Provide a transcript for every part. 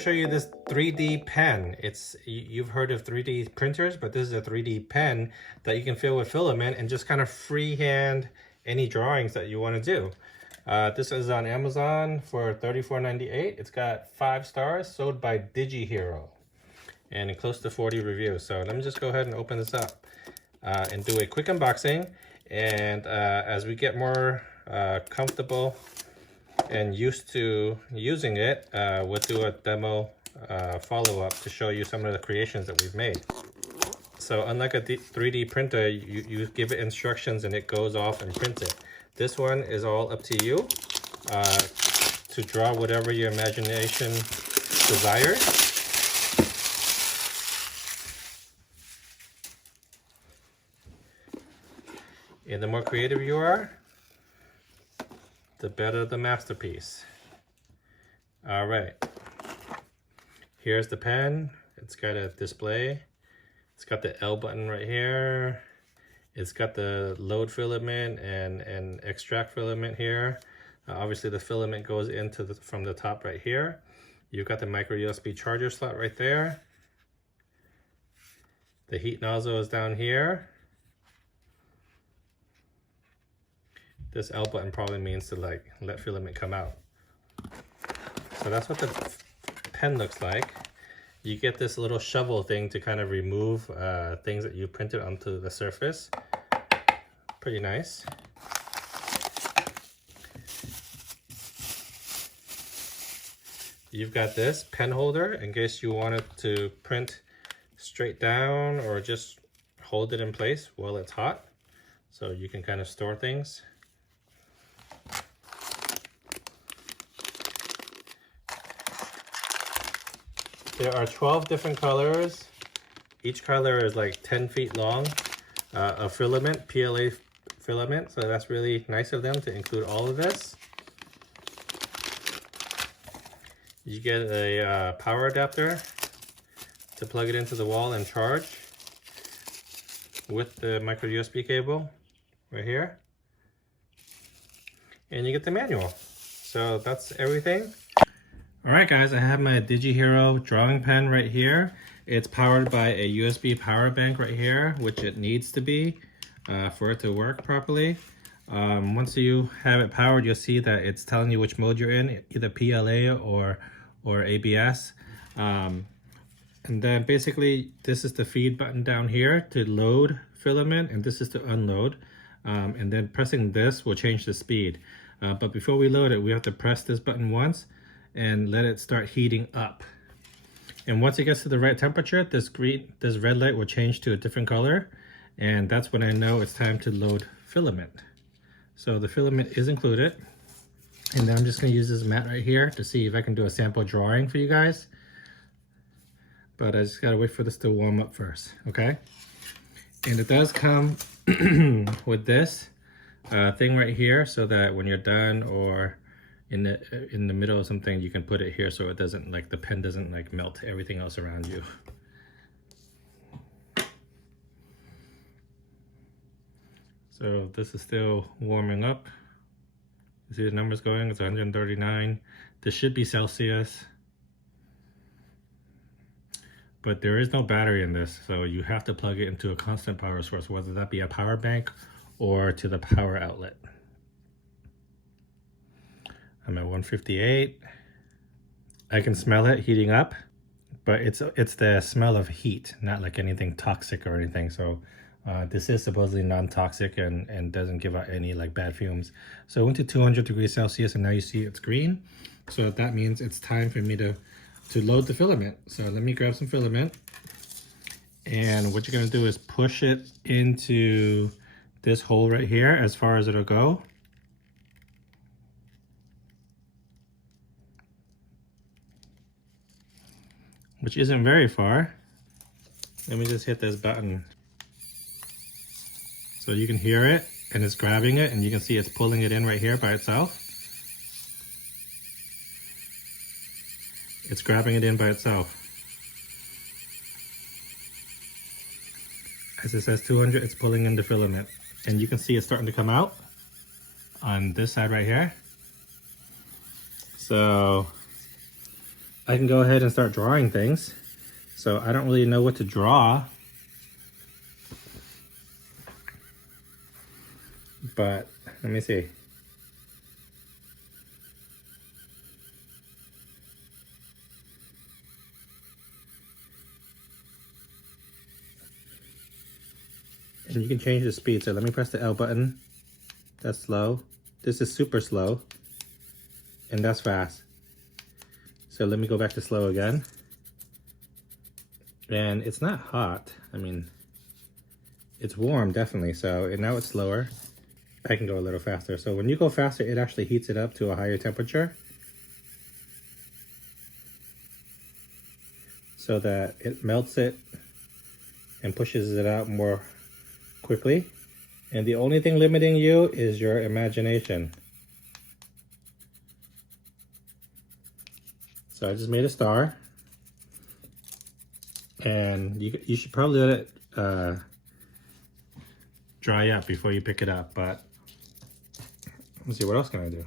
show you this 3D pen. You've heard of 3D printers, but this is a 3D pen that you can fill with filament and just kind of freehand any drawings that you want to do. This is on Amazon for $34.98. It's got 5 stars, sold by DigiHero, and close to 40 reviews. So let me just go ahead and open this up and do a quick unboxing. And as we get more comfortable and used to using it, we'll do a demo follow-up to show you some of the creations that we've made. So unlike a 3D printer, you give it instructions and it goes off and prints it. This one is all up to you to draw whatever your imagination desires. And the more creative you are, the better the masterpiece. All right, here's the pen. It's got a display. It's got the L button right here. It's got the load filament and extract filament here. Obviously the filament goes into from the top right here. You've got the micro USB charger slot right there. The heat nozzle is down here. This L button probably means to let filament come out. So that's what the pen looks like. You get this little shovel thing to kind of remove things that you printed onto the surface. Pretty nice. You've got this pen holder in case you wanted to print straight down or just hold it in place while it's hot. So you can kind of store things. There are 12 different colors. Each color is like 10 feet long of filament, PLA filament. So that's really nice of them to include all of this. You get a power adapter to plug it into the wall and charge with the micro USB cable right here. And you get the manual. So that's everything. All right, guys, I have my DigiHero drawing pen right here. It's powered by a USB power bank right here, which it needs to be for it to work properly. Once you have it powered, you'll see that it's telling you which mode you're in, either PLA or ABS. And then basically, this is the feed button down here to load filament, and this is to unload. And then pressing this will change the speed. But before we load it, we have to press this button once and let it start heating up. And once it gets to the right temperature, this red light will change to a different color, and that's when I know it's time to load filament. So the filament is included, and then I'm just going to use this mat right here to see if I can do a sample drawing for you guys. But I just got to wait for this to warm up first, okay? And it does come with this thing right here, so that when you're done or in the middle of something, you can put it here so it doesn't, the pen doesn't melt everything else around you. So this is still warming up. You see the numbers going, it's 139. This should be Celsius. But there is no battery in this, so you have to plug it into a constant power source, whether that be a power bank or to the power outlet. I'm at 158. I can smell it heating up, but it's the smell of heat, not like anything toxic or anything. So this is supposedly non-toxic and doesn't give out any bad fumes. So I went to 200 degrees Celsius, and now you see it's green. So that means it's time for me to load the filament. So let me grab some filament. And what you're gonna do is push it into this hole right here as far as it'll go. Which isn't very far. Let me just hit this button. So you can hear it, and it's grabbing it, and you can see it's pulling it in right here by itself. It's grabbing it in by itself. As it says 200, it's pulling in the filament. And you can see it's starting to come out on this side right here. So I can go ahead and start drawing things. So I don't really know what to draw, but let me see. And you can change the speed. So let me press the L button. That's slow. This is super slow. And that's fast. So let me go back to slow again. And it's not hot. I mean, it's warm, definitely. So now it's slower. I can go a little faster. So when you go faster, it actually heats it up to a higher temperature, so that it melts it and pushes it out more quickly. And the only thing limiting you is your imagination. So I just made a star. And you should probably let it dry up before you pick it up, but let's see, what else can I do?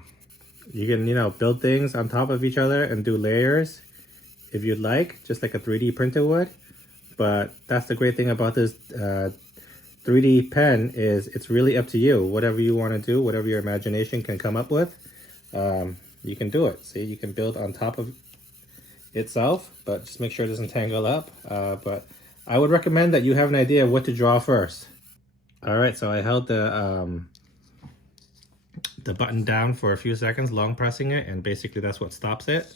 You can, you know, build things on top of each other and do layers if you'd like, just like a 3D printer would. But that's the great thing about this 3D pen is it's really up to you. Whatever you want to do, whatever your imagination can come up with, you can do it. See, you can build on top of itself, but just make sure it doesn't tangle up. But I would recommend that you have an idea of what to draw first. All right, so I held the button down for a few seconds, long pressing it, and basically that's what stops it.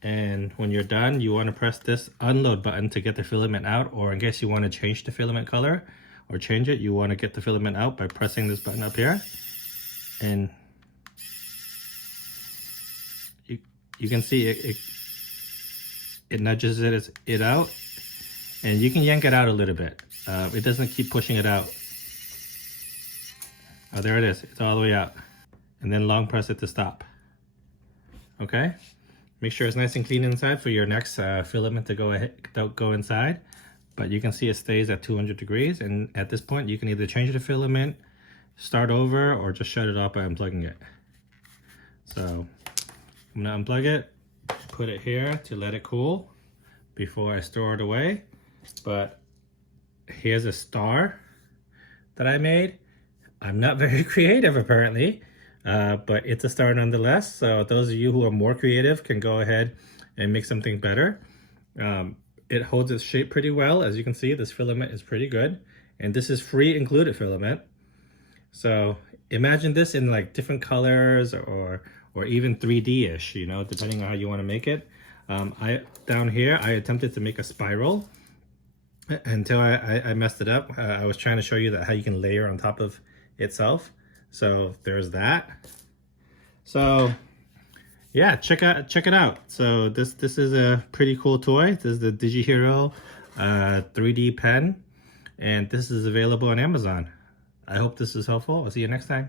And when you're done, you want to press this unload button to get the filament out, or in case you want to change the filament color or change it, you want to get the filament out by pressing this button up here. And you can see it nudges it out, and you can yank it out a little bit. It doesn't keep pushing it out. Oh, there it is. It's all the way out. And then long press it to stop. Okay? Make sure it's nice and clean inside for your next filament to go inside. But you can see it stays at 200 degrees. And at this point, you can either change the filament, start over, or just shut it off by unplugging it. So I'm gonna unplug it, put it here to let it cool before I store it away. But here's a star that I made. I'm not very creative apparently, but it's a star nonetheless. So those of you who are more creative can go ahead and make something better. It holds its shape pretty well. As you can see, this filament is pretty good. And this is free included filament. So imagine this in like different colors or even 3D-ish, you know, depending on how you want to make it. Down here, I attempted to make a spiral until I messed it up. I was trying to show you that how you can layer on top of itself. So there's that. So yeah, check it out. So this is a pretty cool toy. This is the DigiHero 3D pen, and this is available on Amazon. I hope this is helpful. I'll see you next time.